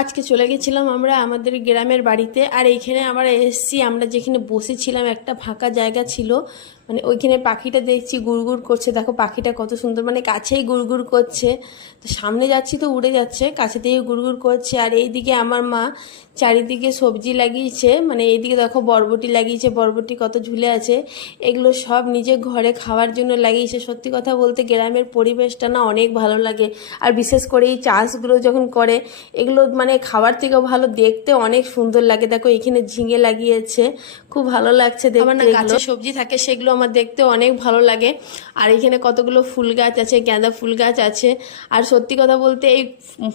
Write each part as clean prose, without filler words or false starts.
আজকে চলে গেছিলাম আমরা আমাদের গ্রামের বাড়িতে। আর এইখানে আমরা এসেছি, আমরা যেখানে বসেছিলাম একটা ফাঁকা জায়গা ছিল, মানে ওইখানে পাখিটা দেখছি গুড়গুড় করছে। দেখো পাখিটা কত সুন্দর, মানে কাছেই গুড়গুড় করছে। তো সামনে যাচ্ছি তো উড়ে যাচ্ছে, কাছে থেকে গুড়গুড় করছে। আর এইদিকে আমার মা চারিদিকে সবজি লাগিয়েছে, মানে এইদিকে দেখো বরবটি লাগিয়েছে, বরবটি কত ঝুলে আছে। এগুলো সব নিজে ঘরে খাওয়ার জন্য লাগিয়েছে। সত্যি কথা বলতে গ্রামের পরিবেশটা না অনেক ভালো লাগে। আর বিশেষ করে এই চাষগুলো যখন করে, এগুলো মানে খাবার থেকেও ভালো, দেখতে অনেক সুন্দর লাগে। দেখো এখানে ঝিঙে লাগিয়েছে, খুব ভালো লাগছে দেখতে। আমার না গাছে সবজি থাকে, সেগুলো আমার দেখতে অনেক ভালো লাগে। আর এখানে কতগুলো ফুল গাছ আছে, গাঁদা ফুল গাছ আছে। আর সত্যি কথা বলতে এই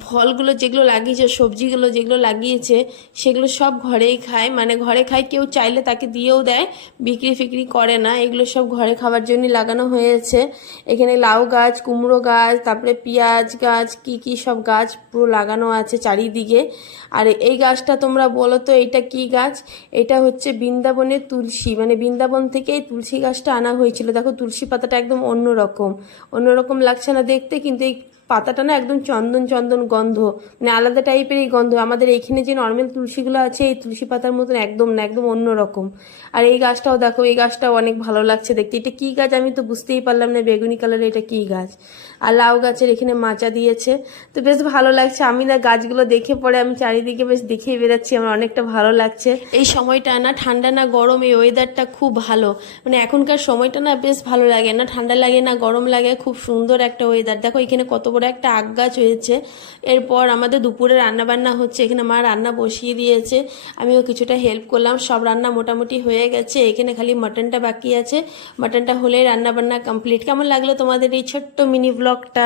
ফলগুলো যেগুলো লাগিয়েছে, সবজিগুলো যেগুলো লাগিয়েছে, সেগুলো সব ঘরেই খায়, মানে ঘরে খায়। কেউ চাইলে তাকে দিয়েও দেয়, বিক্রি ফিক্রি করে না। এগুলো সব ঘরে খাওয়ার জন্যই লাগানো হয়েছে। এখানে লাউ গাছ, কুমড়ো গাছ, তারপরে পেঁয়াজ গাছ, কি সব গাছ পুরো লাগানো আছে চারিদিকে। আর এই গাছটা তোমরা বলো তো এটা কি গাছ? এটা হচ্ছে বৃন্দাবনের তুলসী, মানে বৃন্দাবন থেকে এই তুলসী গাছটা আনা হয়েছিল। দেখো তুলসী পাতাটা একদম অন্যরকম লাগছে না দেখতে, কিন্তু এই পাতাটা না একদম চন্দন চন্দন গন্ধ, মানে আলাদা টাইপেরই গন্ধ। আমাদের এইখানে যে নর্মাল তুলসীগুলো আছে এই তুলসী পাতার মতন একদম না, একদম অন্যরকম। আর এই গাছটাও দেখো, এই গাছটাও অনেক ভালো লাগছে দেখতে। এটা কি গাছ আমি তো বুঝতেই পারলাম না, বেগুনি কালারের এটা কি গাছ। আর লাউ গাছের এখানে মাচা দিয়েছে, তো বেশ ভালো লাগছে। আমি না গাছগুলো দেখে পরে আমি চারিদিকে বেশ দেখেই বেরাচ্ছি, আমার অনেকটা ভালো লাগছে। এই সময়টা না ঠান্ডা না গরম, এই ওয়েদারটা খুব ভালো। মানে এখনকার সময়টা না বেশ ভালো লাগে, না ঠান্ডা লাগে না গরম লাগে, খুব সুন্দর একটা ওয়েদার। দেখো এখানে কত বড় একটা আগ গাছ হয়েছে। এরপর আমাদের দুপুরে রান্না বান্না হচ্ছে, এখানে মা রান্না বসিয়ে দিয়েছে, আমিও কিছুটা হেল্প করলাম। সব রান্না মোটামুটি হয়ে গেছে, এখানে খালি মাটনটা বাকি আছে। মাটনটা হলে রান্না বান্না কমপ্লিট। কেমন লাগলো তোমাদের এই ছোট্ট মিনি ব্লগটা?